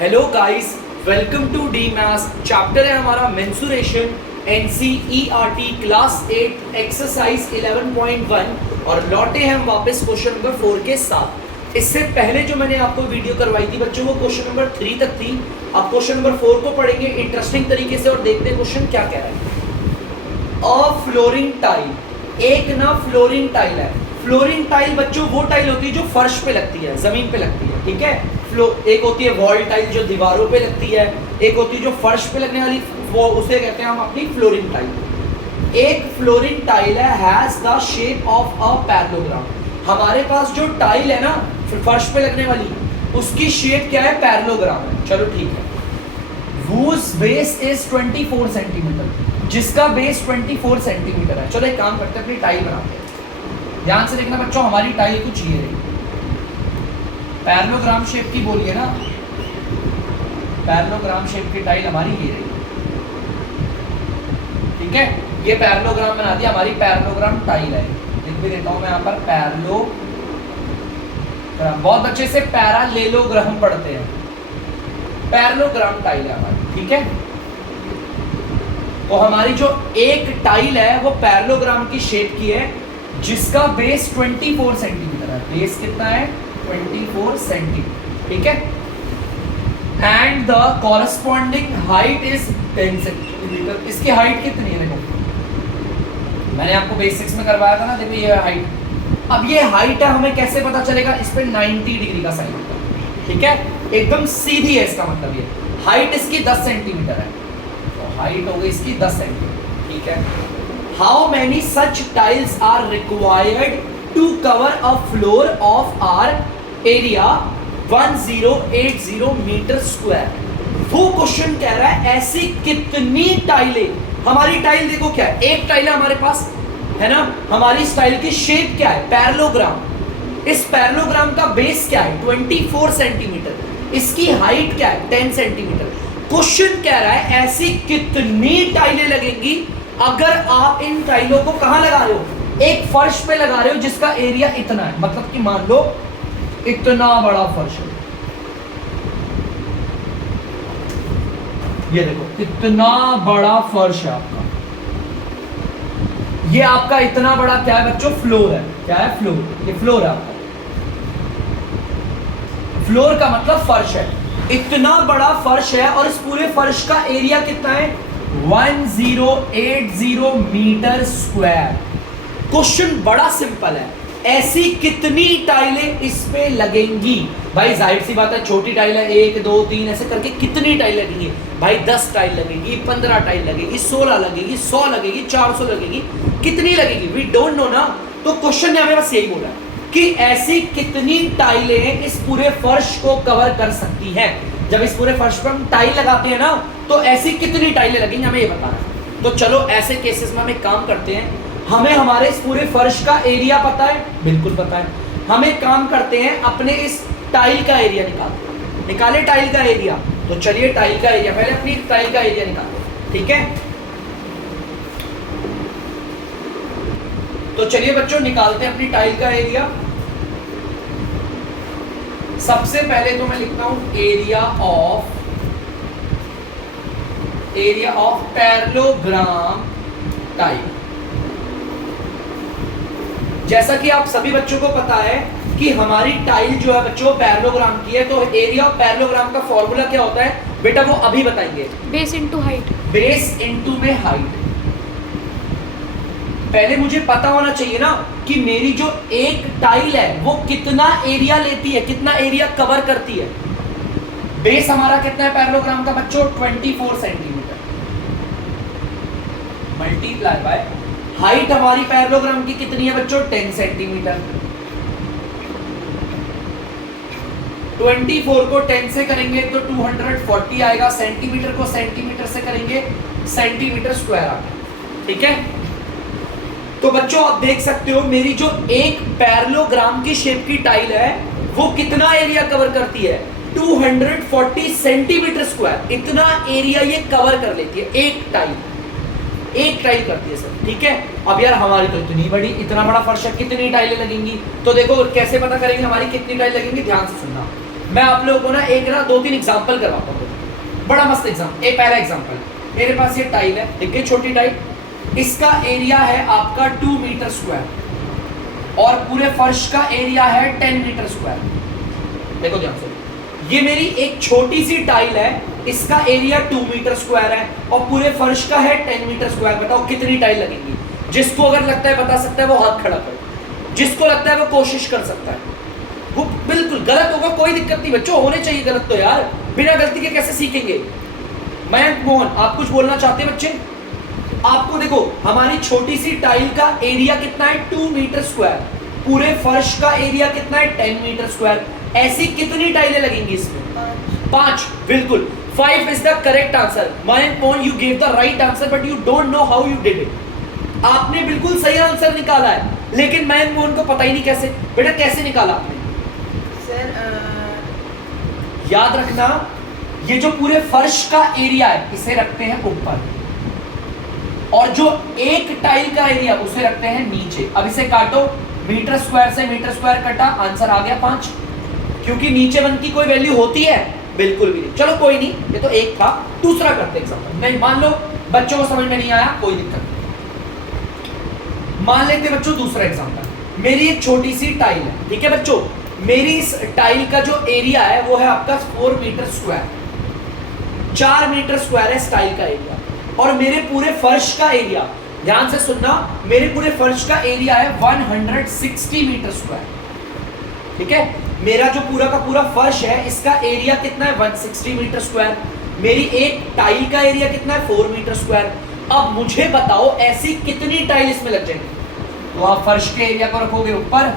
Hello guys, welcome to the maths. Chapter है हमारा mensuration, NCERT class 8 exercise 11.1 और लौटे हम वापस क्वेश्चन नंबर 4 के साथ। इससे पहले जो मैंने आपको वीडियो करवाई थी बच्चों, वो क्वेश्चन नंबर 3 तक थी। अब क्वेश्चन नंबर 4 को पढ़ेंगे इंटरेस्टिंग तरीके से और देखते हैं क्वेश्चन क्या कह रहा है। अ फ्लोरिंग टाइल, एक ना फ्लोरिंग टाइल है। फ्लोरिंग टाइल बच्चों वो टाइल होती है जो फर्श पे लगती है, जमीन पे लगती है, ठीक है। एक होती है वॉल टाइल जो दीवारों पे लगती है, एक होती है जो फर्श पे लगने वाली, वो उसे कहते हैं हम अपनी फ्लोरिंग टाइल। एक फ्लोरिंग टाइल है has the shape of a parallelogram. हमारे पास जो टाइल है ना फर्श पे लगने वाली, उसकी शेप क्या है? पैरेललोग्राम है। चलो ठीक है। whose base is 24 सेंटीमीटर, जिसका बेस 24 सेंटीमीटर है। चलो एक काम करते हैं, अपनी टाइल बनाते हैं। ध्यान से देखना बच्चों, हमारी टाइल कुछ ये रही, पैरेललोग्राम शेप की बोलिए ना, पैरेललोग्राम शेप की टाइल हमारी ये रही, ठीक है। ये पैरेललोग्राम बना दिया, हमारी पैरेललोग्राम टाइल है। लिख भी देता हूं मैं यहाँ पर पैरेललोग्राम। बहुत अच्छे से पैरालेलोग्राम पढ़ते हैं। पैरेललोग्राम टाइल है हमारी, ठीक है। तो हमारी जो एक टाइल है वो पैरेललोग्राम की शेप की है, जिसका बेस 24 सेंटीमीटर है। बेस कितना है? 24 सेंटीमीटर, ठीक है। And the corresponding height is 10 centimetre. इसकी हाइट कितनी है? देखो मैंने आपको बेसिक्स में करवाया था ना, देखो ये हाइट। अब ये हाइट है, हमें कैसे पता चलेगा? इस पे 90 डिग्री का साइन होता है, ठीक है। एकदम सीधी है, इसका मतलब ये हाइट इसकी 10 सेंटीमीटर है, तो हाइट हो गई इसकी 10 सेंटीमीटर, ठीक है। How many such tiles are required to cover a floor of are area 1080 metre square. वो क्वेश्चन कह रहा है ऐसी कितनी टाइलें, हमारी टाइल देखो क्या है, एक टाइल है हमारे पास, है ना। हमारी इस टाइल की शेप क्या है? पैरेललोग्राम। इस पैरेललोग्राम का बेस क्या है? 24 सेंटीमीटर। इसकी हाइट क्या है? 10 सेंटीमीटर। क्वेश्चन कह रहा है ऐसी कितनी टाइलें लगेंगी अगर आप इन टाइलों को कहां लगा रहे हो? एक फर्श पे लगा रहे हो जिसका एरिया इतना है, मतलब कि मान लो इतना बड़ा फर्श है, ये देखो इतना बड़ा फर्श है आपका। ये आपका इतना बड़ा क्या है बच्चों? फ्लोर है। क्या है? फ्लोर। ये फ्लोर है आपका। फ्लोर का मतलब फर्श है। इतना बड़ा फर्श है और इस पूरे फर्श का एरिया कितना है? 1080 मीटर स्क्वायर। क्वेश्चन बड़ा सिंपल है, ऐसी कितनी टाइलें इस पे लगेंगी? भाई जाहिर सी बात है, छोटी टाइल है, 1 2 3 ऐसे करके कितनी टाइल लगेंगी? भाई 10 टाइल लगेगी, 15 टाइल लगेगी, 16 लगेगी, 100 लगेगी, 400 लगेगी, कितनी लगेगी? वी डोंट नो ना। तो क्वेश्चन ने हमें बस यही बोला कि ऐसी कितनी टाइलें इस पूरे फर्श को कवर कर सकती हैं। जब इस पूरे फर्श पर हम टाइल लगाते हैं ना, तो ऐसी कितनी टाइलें लगेंगी, हमें ये बताना है। तो चलो ऐसे केसेस में हम एक काम करते हैं, हमें हमारे इस पूरे फर्श का एरिया पता है, बिल्कुल पता है। हम एक काम करते हैं, अपने इस टाइल का एरिया निकाले टाइल का एरिया। तो चलिए टाइल का एरिया, पहले अपनी टाइल का एरिया निकालो, ठीक है। तो चलिए बच्चों निकालते हैं अपनी टाइल का एरिया। सबसे पहले तो मैं लिखता हूं एरिया ऑफ पैरेललोग्राम टाइल। जैसा कि आप सभी बच्चों को पता है कि हमारी टाइल जो है बच्चों पैरेललोग्राम की है, तो एरिया ऑफ पैरेललोग्राम का फॉर्मूला क्या होता है बेटा? वो अभी बताएंगे। Base into height. Base into में हाइट। पहले मुझे पता होना चाहिए ना कि मेरी जो एक टाइल है वो कितना एरिया लेती है, कितना एरिया कवर करती है। बेस हमारा कितना है पैरेललोग्राम का बच्चों? 24 सेंटीमीटर मल्टीप्लाई बाय हाइट हमारी पैरेललोग्राम की कितनी है बच्चों? 10 सेंटीमीटर। 24 को 10 से करेंगे तो 240 आएगा। सेंटीमीटर को सेंटीमीटर से करेंगे सेंटीमीटर स्क्वायर आएगा, ठीक है। तो बच्चों आप देख सकते हो मेरी जो एक पैरेललोग्राम की शेप की टाइल है वो कितना एरिया कवर करती है? 240 सेंटीमीटर स्क्वायर। इतना एरिया ये कवर कर लेती है, एक टाइल करती है सर, ठीक है। अब यार हमारी तो इतनी बड़ी, इतना बड़ा फर्श है, कितनी टाइलें लगेंगी? तो देखो कैसे पता करेंगे हमारी कितनी टाइल लगेंगी, ध्यान से सुनना। मैं आप लोगों को ना एक ना 2-3 एग्जांपल करवाता हूँ, बड़ा मस्त एग्जांपल। एक पहला एग्जांपल, मेरे पास ये टाइल है, एक छोटी टाइल, इसका एरिया है आपका 2 मीटर स्क्वायर और पूरे फर्श का एरिया है 10 मीटर स्क्वायर। देखो ध्यान से, ये मेरी एक छोटी सी टाइल है, इसका एरिया 2 मीटर स्क्वायर है और पूरे फर्श का है 10 मीटर स्क्वायर। बताओ कितनी टाइल लगेंगी? जिसको अगर लगता है बता सकता है वो हाथ खड़ा करे, जिसको लगता है वो कोशिश कर सकता है। वो बिल्कुल गलत होगा, कोई दिक्कत नहीं बच्चों, होने चाहिए गलत तो यार, बिना गलती के कैसे सीखेंगे। मयंक मोहन, आप कुछ बोलना चाहते हैं बच्चे? आपको देखो, हमारी छोटी सी टाइल का एरिया कितना है? 2 मीटर स्क्वायर। पूरे फर्श का एरिया कितना है? 10 मीटर स्क्वायर। ऐसी कितनी टाइलें लगेंगी इसमें? 5। बिल्कुल, 5 is the correct answer. Mayank Mohan, you give the right answer but you don't know how you did it. आपने बिल्कुल सही आंसर निकाला है, लेकिन मयंक मोहन को पता ही नहीं कैसे। बेटा कैसे निकाला आपने? याद रखना, ये जो पूरे फर्श का एरिया है इसे रखते हैं ऊपर, और जो एक टाइल का एरिया उसे रखते हैं नीचे। अब इसे काटो, मीटर स्क्वायर से मीटर स्क्वायर कटा, आंसर आ गया 5। क्योंकि नीचे 1 की कोई वैल्यू होती है? बिल्कुल भी नहीं। चलो कोई नहीं, ये तो एक था। दूसरा करते एग्जांपल। नहीं, मान लो बच्चों को समझ में नहीं आया, कोई दिक्कत नहीं। मान लेते बच्चों दूसरा एग्जांपल। मेरी एक छोटी सी टाइल है, ठीक है बच्चों। मेरी इस टाइल का जो एरिया है वो है आपका 4 मीटर स्क्वायर। 4 मीटर स्क्वायर है इस टाइल का एरिया, और मेरे पूरे फर्श का एरिया, ध्यान से सुनना, मेरे पूरे फर्श का एरिया है 160 मीटर स्क्वायर। ठीक है, मेरा जो पूरा का पूरा फर्श है इसका एरिया कितना है? 160 मीटर स्क्वायर। मेरी एक टाइल का एरिया कितना है? 4 मीटर स्क्वायर। अब मुझे बताओ ऐसी कितनी टाइल इसमें लग जाएंगी? तो आप फर्श के एरिया को रखोगे ऊपर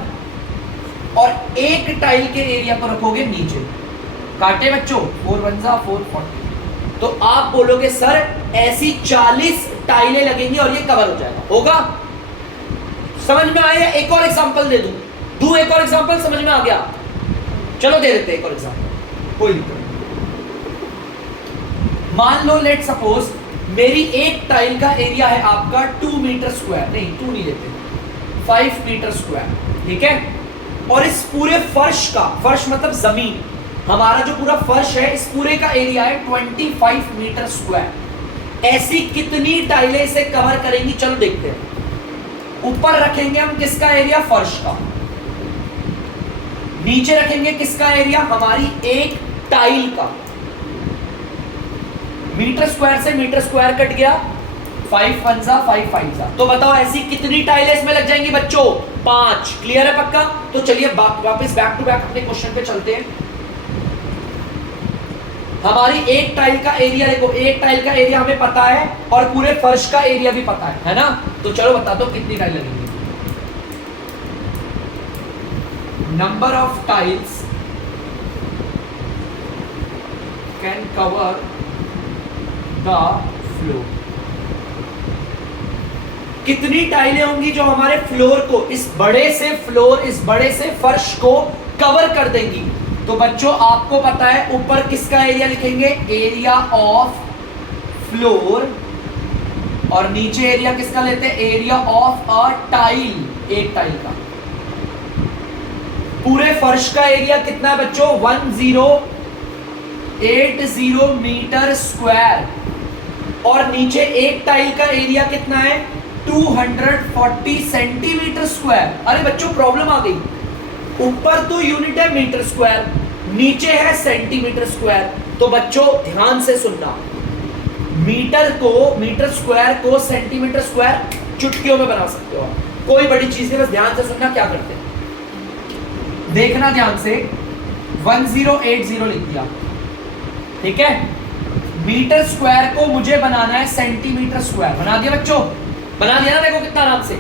और एक टाइल के एरिया को रखोगे नीचे। काटे बच्चों, 4 1 जा 440। तो आप बोलोगे सर ऐसी 40 टाइलें लगेंगी और ये कवर हो जाएगा। होगा? समझ में आया? एक और एग्जांपल दे दूं एक और एग्जांपल, समझ में आ गया? चलो दे देते एक और एग्जांपल, कोई दिक्कत नहीं। मान लो लेट सपोज मेरी एक टाइल का एरिया है आपका 2 मीटर स्क्वायर, नहीं 2 नहीं लेते, 5 मीटर स्क्वायर। ठीक है, और इस पूरे फर्श का, फर्श मतलब जमीन, हमारा जो पूरा फर्श है इस पूरे का एरिया है 25 मीटर स्क्वायर। ऐसी कितनी टाइलें इसे कवर करेंगी? चलो देखते हैं। ऊपर रखेंगे हम किसका एरिया? फर्श का। नीचे रखेंगे किसका एरिया? हमारी एक टाइल का। मीटर स्क्वायर से मीटर स्क्वायर कट गया, 5 1 जा 5 5 जा। तो बताओ ऐसी कितनी टाइलें इसमें लग जाएंगी बच्चों? 5। क्लियर है पक्का? तो चलिए वापस बैक टू बैक अपने क्वेश्चन पे चलते हैं। हमारी एक टाइल का एरिया देखो, एक टाइल का एरिया हमें पता है और पूरे फर्श का एरिया भी पता है ना? तो चलो बता दो कितनी टाइल लगेंगी। Number of tiles can cover the floor. कितनी टाइलें होंगी जो हमारे फ्लोर को, इस बड़े से फ्लोर, इस बड़े से फर्श को कवर कर देंगी? तो बच्चों आपको पता है ऊपर किसका एरिया लिखेंगे? एरिया ऑफ फ्लोर, और नीचे एरिया किसका लेते हैं? एरिया ऑफ अ टाइल, एक टाइल का। पूरे फर्श का एरिया कितना है बच्चों? 1080 मीटर स्क्वायर, और नीचे एक टाइल का एरिया कितना है? 240 सेंटीमीटर स्क्वायर। अरे बच्चों प्रॉब्लम आ गई, ऊपर तो यूनिट है मीटर स्क्वायर, नीचे है सेंटीमीटर स्क्वायर। तो बच्चों ध्यान से सुनना, मीटर स्क्वायर को सेंटीमीटर स्क्वायर चुटकियों में बना सकते हो। कोई बड़ी चीज नहीं, बस ध्यान से सुनना क्या करते हैं, देखना ध्यान से। 1080 लिख दिया, ठीक है। मीटर स्क्वायर को मुझे बनाना है सेंटीमीटर स्क्वायर, बना दिया बच्चों? बना दिया ना? देखो कितना आराम से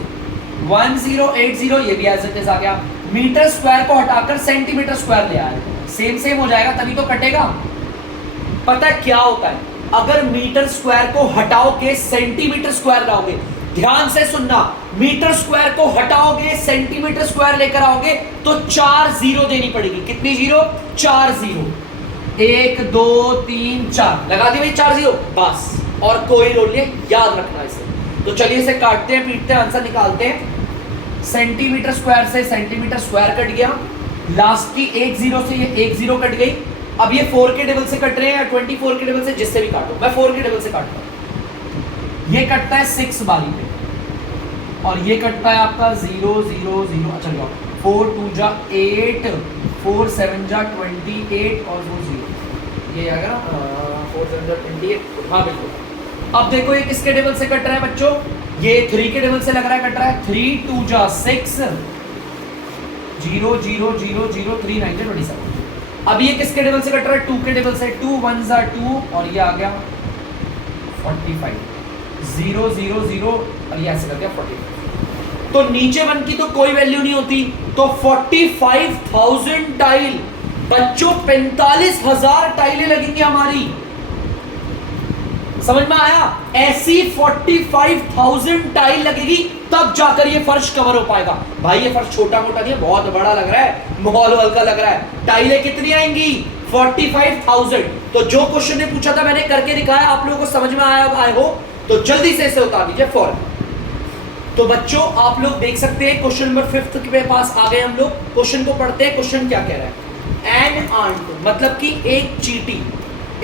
1080, ये भी एज इट इज आ गया। मीटर स्क्वायर को हटाकर सेंटीमीटर स्क्वायर ले आए, सेम हो जाएगा तभी तो कटेगा। पता है क्या होता है, अगर मीटर स्क्वायर को हटाओ के सेंटीमीटर स्क्वायर लाओगे, ध्यान से सुनना, मीटर स्क्वायर को हटाओगे सेंटीमीटर स्क्वायर लेकर आओगे तो 4 जीरो देनी पड़ेगी। कितनी जीरो? 4 जीरो। 1 2 3 4 लगा दिए भाई, 4 जीरो बस, और कोई रोल नहीं, याद रखना इसे। तो चलिए इसे काटते हैं, पीटते हैं, आंसर निकालते हैं। सेंटीमीटर स्क्वायर से सेंटीमीटर स्क्वायर कट गया, लास्ट की एक जीरो से ये एक जीरो कट गई। अब ये 4 के टेबल से कट रहे हैं या 24 के टेबल से, जिससे भी काटो। मैं 4 के टेबल से काटता हूं। ये कटता है 6 बारी पे और ये कटता है आपका 0 0 0। अच्छा लो 4 2 जा 8, 4 7 जा 28 और 4 0। ये आएगा ना 4 7 जा 28। हाँ बिल्कुल। अब देखो ये किसके टेबल से कट रहा है बच्चों, ये 3 के टेबल से लग रहा है कट रहा है। 3 2 जा 6, 0 0 0 0 3 9 जा 27। अब ये किसके टेबल से कट रहा है, 2 के टेबल से। 2 1 जा 2 और ये आ गया 45, 0 0 0 और ये ऐसे कर गया 45। तो नीचे 1 की तो कोई वैल्यू नहीं होती, तो 45,000 टाइल बच्चों, 45,000 टाइलें लगेंगी हमारी। समझ में आया? ऐसी 45,000 टाइल लगेगी तब जाकर ये फर्श कवर हो पाएगा। भाई ये फर्श छोटा मोटा नहीं है, बहुत बड़ा लग रहा है, माहौल हल्का लग रहा है। टाइलें कितनी आएंगी? 45,000। तो जो क्वेश्चन ने पूछा था मैंने करके दिखाया, आप लोगों को समझ में आए हो तो जल्दी से इसे उतार दीजिए फौरन। तो बच्चों आप लोग देख सकते हैं क्वेश्चन नंबर 5 के पास आ गए हम लोग। क्वेश्चन को पढ़ते हैं। क्वेश्चन क्या कह रहा है? एन आंट मतलब कि एक चींटी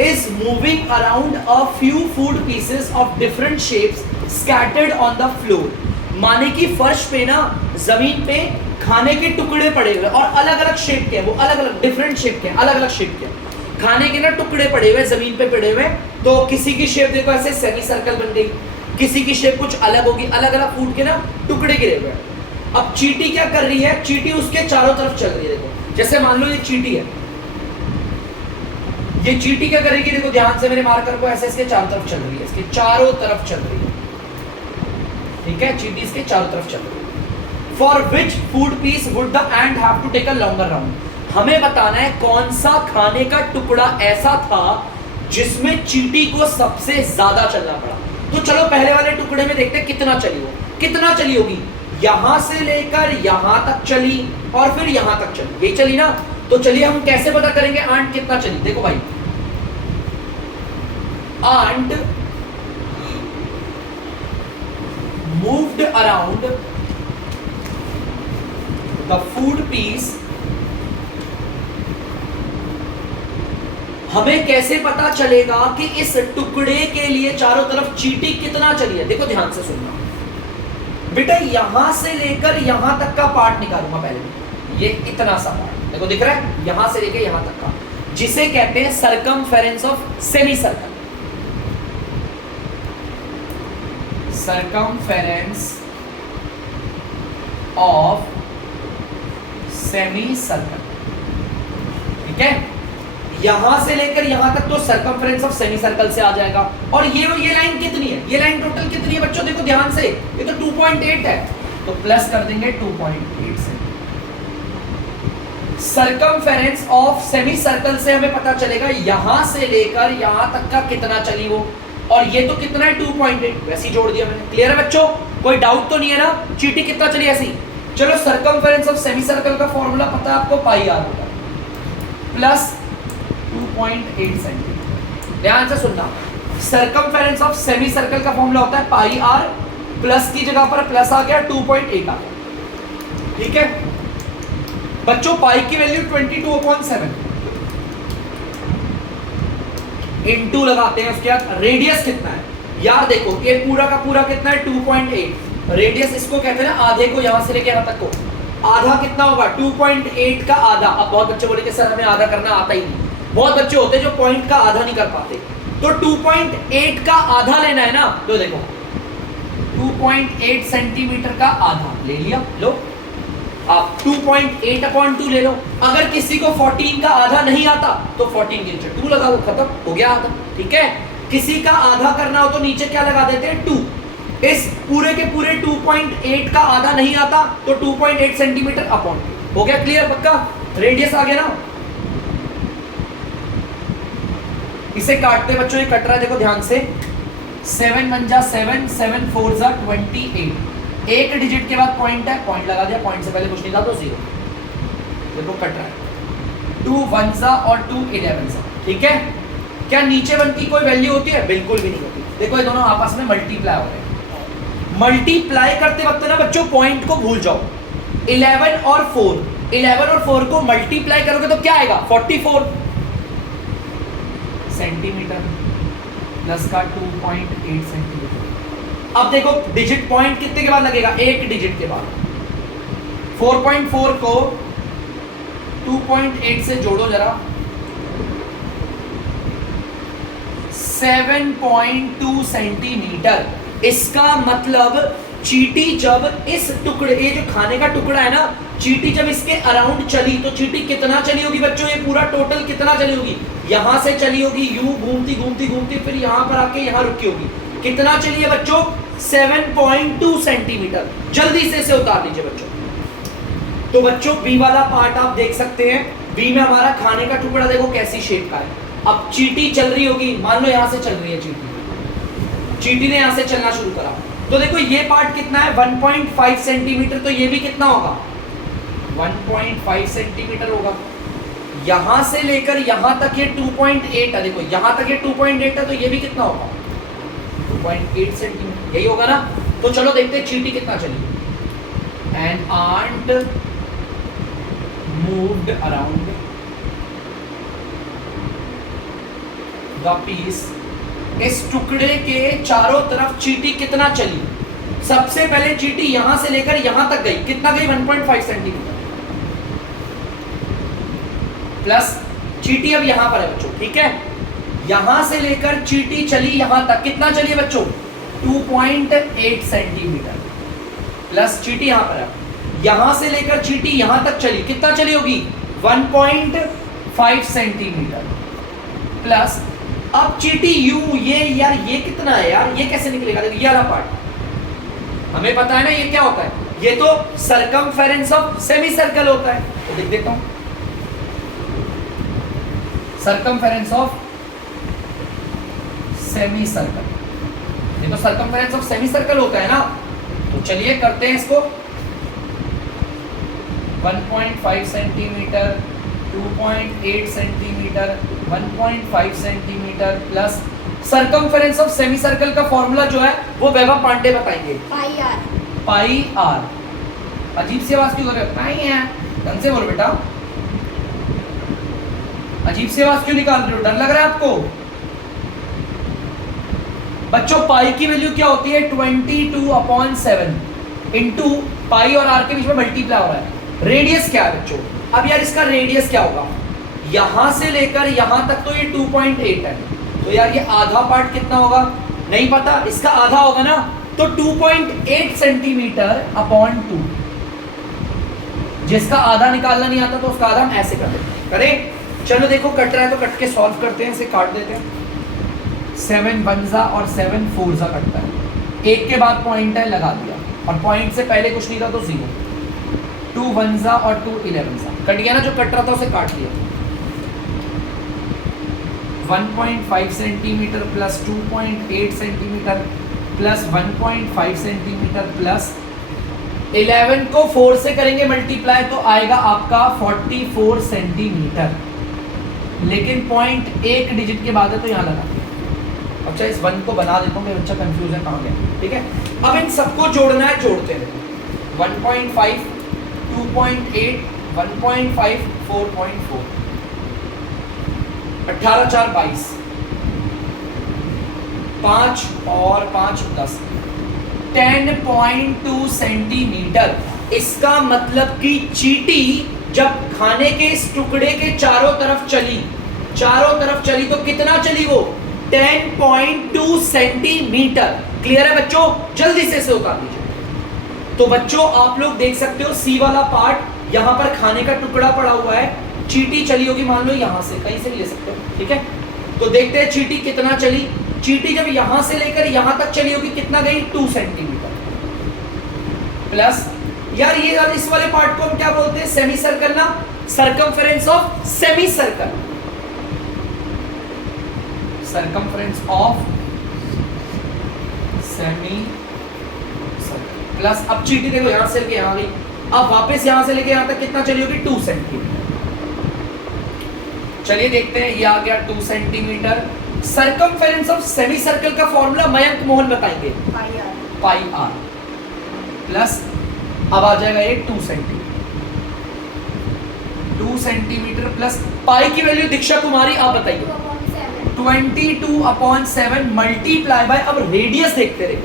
is moving around a few food pieces of different shapes scattered on the floor। माने कि फर्श पे ना, जमीन पे खाने के टुकड़े पड़े हुए और अलग अलग शेप के हैं, वो अलग अलग डिफरेंट शेप के हैं, अलग अलग शेप के हैं। खाने के ना टुकड़े पड़े हुए जमीन पे पड़े हुए। तो किसी की शेप देखो ऐसे सेमी सर्कल बन गई, किसी की शेप कुछ अलग होगी, अलग अलग फूड के ना टुकड़े गिरे हुए। अब चींटी क्या कर रही है? चींटी उसके चारों तरफ चल रही है। देखो जैसे मान लो ये चींटी है, ये चींटी क्या करेगी? देखो ध्यान से मेरे मार्कर को, ऐसे इसके चारों तरफ चल रही है, इसके चारों तरफ चल रही है। ठीक है, चींटी इसके चारों तरफ चल रही है। For which food piece would the ant have to take a longer round. हमें बताना है कौन सा खाने का टुकड़ा ऐसा था जिसमें चींटी को सबसे ज्यादा चलना पड़ा। तो चलो पहले वाले टुकड़े में देखते हैं कितना चली हो, कितना चली होगी। यहां से लेकर यहां तक चली और फिर यहां तक चली, यही चली ना। तो चलिए हम कैसे पता करेंगे आंट कितना चली। देखो भाई, ant moved around the food piece. हमें कैसे पता चलेगा कि इस टुकड़े के लिए चारों तरफ चींटी कितना चली है? देखो ध्यान से सुनना बेटा, यहां से लेकर यहां तक का पार्ट निकालूंगा पहले। ये इतना सा पार्ट देखो दिख रहा है, यहां से लेकर यहां तक का, जिसे कहते हैं circumference of semi circle. Circumference of semi circle. ठीक है, यहां से लेकर यहां तक तो सरकमफेरेंस ऑफ सेमी सर्कल से आ जाएगा। और ये लाइन कितनी है? ये लाइन टोटल कितनी है बच्चों? देखो ध्यान से, ये तो 2.8 है, तो प्लस कर देंगे 2.8 से। सरकमफेरेंस ऑफ सेमी सर्कल से हमें पता चलेगा यहां से लेकर यहां तक का कितना चली वो, और ये तो कितना है 2.8, वैसे ही जोड़ दिया मैंने। क्लियर है बच्चों? कोई डाउट तो नहीं है ना? चींटी कितना चली ऐसी। चलो सरकमफेरेंस ऑफ सेमी सर्कल का फॉर्मूला पता है आपको, पाई आर होगा प्लस 2.8 सेंटीमीटर। ध्यान से सुनना, सरकमफेरेंस ऑफ सेमी सर्कल का फॉर्मूला होता है पाई आर, प्लस की जगह पर प्लस आ गया, 2.8 आ गया। ठीक है बच्चों, पाई की वैल्यू 22/7 इनटू लगाते हैं, उसके बाद रेडियस कितना है यार। देखो ये पूरा का पूरा कितना है 2.8, रेडियस इसको कहते हैं ना आधे को, यहां से लेके यहां तक को। आधा कितना होगा? 2.8 का आधा। अब बहुत बच्चे बोले कि सर हमें आधा करना आता ही नहीं। बहुत बच्चे होते हैं जो पॉइंट का आधा नहीं कर पाते। तो 2.8 का आधा लेना है ना, तो देखो 2.8 सेंटीमीटर का आधा ले लिया। लो आप 2.8/2 ले लो। अगर किसी को 14 का आधा नहीं आता तो 14 के नीचे 2 लगा दो, खत्म हो गया आधा। ठीक है, किसी का आधा करना हो तो नीचे क्या लगा देते हैं? 2। इस पूरे के पूरे 2.8 का आधा नहीं आता तो 2.8 सेंटीमीटर अपॉन 2 हो गया। क्लियर? पक्का? रेडियस आ गया ना। इसे काटते बच्चों, ये कट रहा है, देखो ध्यान से। 7 1 जा 7, 7 4 जा 28। एक डिजिट के बाद पॉइंट है, पॉइंट लगा दिया, पॉइंट से पहले कुछ नहीं था तो 0। देखो कट रहा है। 2 1 जा और 2 11 जा। ठीक है, क्या नीचे 1 की कोई वैल्यू होती है? बिल्कुल भी नहीं होती। देखो ये दोनों आपस में मल्टीप्लाई हो रहे हैं। मल्टीप्लाई करते वक्त ना बच्चों पॉइंट को भूल जाओ। 11 और 4 11 और 4 को मल्टीप्लाई करोगे तो क्या आएगा 44 सेंटीमीटर प्लस का 2.8 सेंटीमीटर। अब देखो डिजिट पॉइंट कितने के बाद लगेगा, एक डिजिट के बाद। 4.4 को 2.8 से जोड़ो जरा, 7.2 सेंटीमीटर। इसका मतलब चींटी जब इस टुकड़े, ये जो खाने का टुकड़ा है ना, चींटी जब इसके अराउंड चली तो चींटी कितना चली होगी बच्चों, ये पूरा टोटल कितना चली होगी, यहां से चली होगी यूं घूमती घूमती घूमती, फिर यहां पर आके यहां रुकी होगी। कितना चली है बच्चों 7.2 सेंटीमीटर। जल्दी से इसे उतार लीजिए बच्चों। तो बच्चों बी वाला पार्ट आप देख सकते हैं, बी में हमारा खाने का टुकड़ा देखो कैसी शेप का है। अब चींटी चल रही होगी, मान लो यहां से चल रही है चींटी ने यहां से चलना शुरू करा, तो देखो ये पार्ट कितना है 1.5 सेंटीमीटर, तो ये भी कितना होगा 1.5 सेंटीमीटर होगा। यहां से लेकर यहां तक ये 2.8 है, देखो यहां तक ये 2.8 है, तो ये भी कितना होगा 2.8 सेंटीमीटर, यही होगा ना। तो चलो देखते हैं चींटी कितना चली। An ant moved around the piece, इस टुकड़े के चारों तरफ चींटी कितना चली। सबसे पहले चींटी यहां से लेकर यहां तक गई, कितना गई 1.5 सेंटीमीटर, प्लस चींटी अब यहां पर है बच्चों, ठीक है। यहां से लेकर चींटी चली यहां तक, कितना चली है बच्चों 2.8 सेंटीमीटर, प्लस चींटी यहां पर है। यहां से लेकर चींटी यहां तक चली, कितना चली होगी 1.5 सेंटीमीटर, प्लस अब चींटी यू, ये यार ये कितना है यार, ये कैसे निकलेगा, देखो ये वाला पार्ट हमें पता है ना ये क्या होता है, ये तो सरकमफेरेंस ऑफ सेमी सर्कल होता है। तो देख देता हूं, सरकमफेरेंस ऑफ सेमी सर्कल, ये तो सरकमफेरेंस ऑफ सेमी सर्कल होता है ना। तो चलिए करते हैं इसको, 1.5 centimetre, 2.8 centimetre, 1.5 centimetre plus circumference of semi circle का फॉर्मूला जो है वो वैभव पांडे बताएंगे, पाई आर। अजीब सी आवाज क्यों कर रहे हो, पाई है, ढंग से बोलो बेटा, अजीब सी आवाज क्यों निकाल रहे हो, डर लग रहा है आपको। बच्चों पाई की वैल्यू क्या होती है 22/7 इंटू पाई और आर के बीच में मल्टीप्लाई हो रहा है। रेडियस क्या है बच्चों, अब यार इसका रेडियस क्या होगा, यहां से लेकर यहां तक तो ये 2.8 है, तो यार ये आधा पार्ट कितना होगा नहीं पता, इसका आधा होगा ना, तो 2.8 सेंटीमीटर अपॉन 2। जिसका आधा निकालना नहीं आता तो उसका आधा हम ऐसे कर देते हैं, करें। चलो देखो कट रहा है तो कट के सॉल्व करते हैं, इसे काट देते हैं। 7 1 और 7 4 कटता है, एक के बाद पॉइंट है लगा दिया, और पॉइंट से पहले कुछ नहीं था तो 0। 2 1 और 2 11 कट गया ना, जो कट रहा था उसे काट दिया। 1.5 centimetre plus 2.8 centimetre plus 1.5 centimetre plus 11 को 4 से करेंगे मल्टीप्लाई तो आएगा आपका 44 सेंटीमीटर, लेकिन पॉइंट एक डिजिट के बाद है तो यहाँ लगा। अच्छा इस 1 को बना देता हूँ, मेरा बच्चा कंफ्यूज है कहाँ गया, ठीक है। अब इन सबको जोड़ना है, जोड़ते हैं। 1.5 2.8 1.5 4.4, 18 4 22, 5 और 5 10, 10.2 सेंटीमीटर। इसका मतलब कि चींटी जब खाने के इस टुकड़े के चारों तरफ चली तो कितना चली वो 10.2 सेंटीमीटर। क्लियर है बच्चों, जल्दी से इसे उतार दीजिए। तो बच्चों आप लोग देख सकते हो सी वाला पार्ट, यहां पर खाने का टुकड़ा पड़ा हुआ है, चींटी चली होगी मान लो यहां से, कहीं से भी ले सकते हो, ठीक है। तो देखते हैं चींटी कितना चली। चींटी जब यहां से लेकर यहां तक चली होगी, कितना गई 2 सेंटीमीटर, प्लस यार ये इस वाले पार्ट को हम क्या बोलते हैं, सेमी सर्कल ना, circumference of semi circle, circumference of semi circle plus, अब चींटी देखो यहां से लेके यहां गई, अब वापस यहां से लेके यहां तक कितना चली होगी 2 सेंटीमीटर। चलिए देखते हैं, ये आ गया 2 centimetre. Circumference of semi circle का फॉर्मूला मयंक मोहन बताएंगे, पाई आर प्लस अब आ जाएगा ये 2 सेंटीमीटर। 2 सेंटीमीटर प्लस पाई की वैल्यू दीक्षा कुमारी आप बताइए 22/7 मल्टीप्लाई बाय, अब रेडियस देखते रहे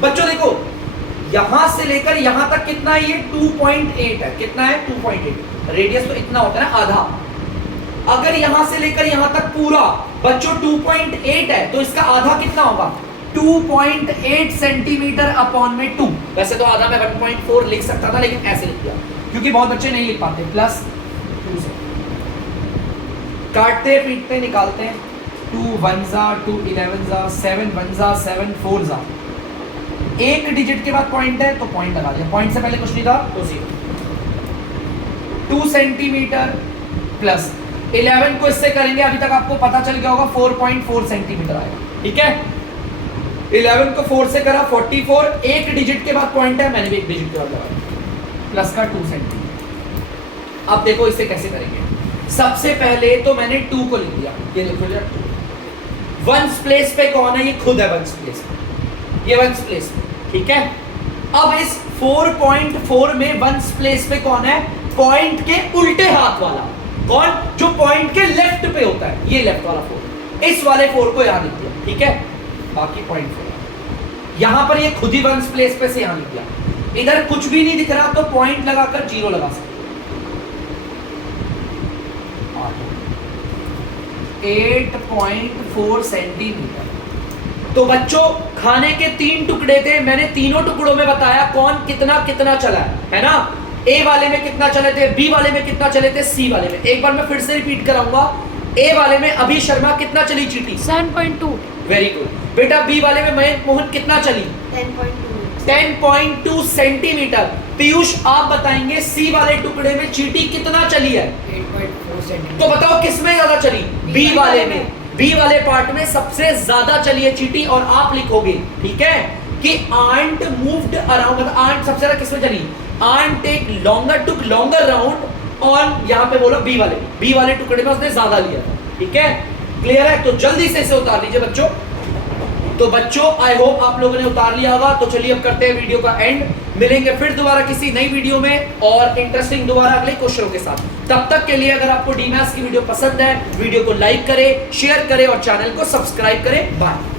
बच्चों देखो यहां से लेकर यहां तक कितना है, ये 2.8 है, कितना है 2.8, रेडियस तो इतना होता है ना आधा, अगर यहां से लेकर यहां तक पूरा बच्चों 2.8 है तो इसका आधा कितना होगा 2.8 सेंटीमीटर अपॉन में 2, वैसे तो आधा में 1.4 लिख सकता था लेकिन ऐसे लिख दिया क्योंकि बहुत बच्चे नहीं लिख पाते, प्लस 2 से काटते पीटते निकालते हैं, 2 1 जा 2 11 जा 7 1 जा 7 4 जा, एक डिजिट के बाद पॉइंट है तो पॉइंट लगा दिया, पॉइंट से पहले कुछ नहीं था तो 0, 2 सेंटीमीटर प्लस 11 को इससे करेंगे, अभी तक आपको पता चल गया होगा 4.4 सेंटीमीटर आएगा, ठीक है 11 को 4 से करा 44, एक डिजिट के बाद पॉइंट है, मैंने भी एक डिजिट के बाद लगाया, प्लस का 2 सेंटीमीटर। अब देखो इसे कैसे करेंगे, सबसे पहले तो मैंने 2 को लिख दिया, ये देखो जरा 1 प्लेस पे कौन है, ये खुद है 1 प्लेस पे, ये 1 प्लेस पे, ठीक है। अब इस 4.4 में 1 प्लेस पे कौन है, पॉइंट के उल्टे हाथ वाला, कौन, जो पॉइंट के लेफ्ट पे होता है, ये लेफ्ट वाला 4, इस वाले 4 को यहां लिख दिया, ठीक है, बाकी पॉइंट 4 यहां पर ये खुद ही 1 प्लेस पे से यहां लिख दिया, इधर कुछ भी नहीं दिख रहा तो पॉइंट लगाकर 0 लगा सकते, 8.4 सेंटीमीटर। तो बच्चों खाने के 3 टुकड़े थे, मैंने तीनों टुकड़ों में बताया कौन कितना कितना चला है ना, ए वाले में कितना चले थे, बी वाले में कितना चले थे, सी वाले में, एक बार मैं फिर से रिपीट कराऊंगा, ए वाले में अभी शर्मा कितना चली चीटी 7.2, वेरी गुड बेटा, बी वाले में मयंक मोहन कितना चली 10.2 सेंटीमीटर, पीयूष आप बताएंगे सी वाले टुकड़े में चीटी कितना चली है 8.4 सेंटीमीटर, तो बताओ किसमें ज्यादा चली, बी वाले में, बी वाले पार्ट में सबसे ज्यादा चली है चीटी, और आप लिखोगे ठीक है कि आंट मूव्ड अराउंड, मतलब आंट सबसे ज्यादा किसमें चली, आंट टेक लॉन्गर टुक लॉन्गर राउंड, और यहां पे बोलो बी वाले टुकड़े में उसने ज्यादा लिया था, ठीक है, क्लियर है, तो जल्दी से इसे उतार लीजिए बच्चों। तो बच्चों आई होप आप लोगों ने उतार लिया होगा, तो चलिए अब करते हैं वीडियो का एंड, मिलेंगे फिर दोबारा किसी नई वीडियो में और इंटरेस्टिंग दोबारा अगले क्वेश्चनों के साथ। तब तक के लिए अगर आपको डीमैथ्स की वीडियो पसंद है, वीडियो को लाइक करें, शेयर करें और चैनल को सब्सक्राइब करें। बाय।